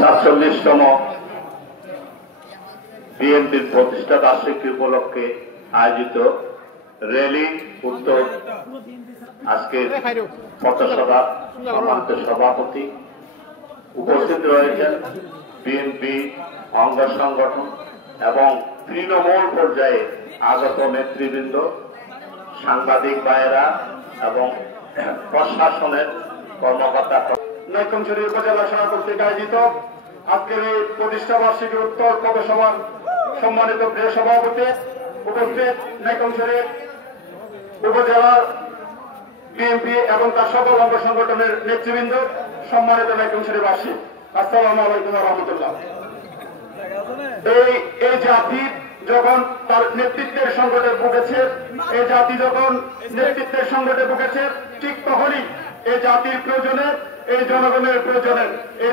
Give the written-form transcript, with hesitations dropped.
47তম বিএনপির প্রতিষ্ঠা বার্ষিকী উপলক্ষে আয়োজিত র্যালি উত্তর আজকে পথসভা সম্মানিত সভাপতি উপস্থিত রয়েছেন বিএনপি অঙ্গ সংগঠন এবং তৃণমূল পর্যায়ে আগত নেতৃবৃন্দ, সাংবাদিক ভাইয়েরা এবং প্রশাসনের কর্মকর্তা। নৈকমছড়ি উপজেলা শাখা কর্তৃক আয়োজিত আজকের এই প্রতিষ্ঠা বার্ষিকী উত্তর পথসভার সম্মানিত প্রিয় সভাপতি, উপস্থিত নৈকমছড়ি উপজেলার বিএনপি এবং তার সকল অঙ্গ সংগঠনের নেতৃবৃন্দ, সম্মানিত নৈকমছড়িবাসী, আসসালামু আলাইকুম ওয়া রাহমাতুল্লাহ। এই জাতি যখন তার নেতৃত্বের সংকটে ভুগেছে, এই জাতি যখন নেতৃত্বের সংকটে ভুগেছে, ঠিক তখনই এই জাতির প্রয়োজনে, এই জনগণের প্রয়োজনে এই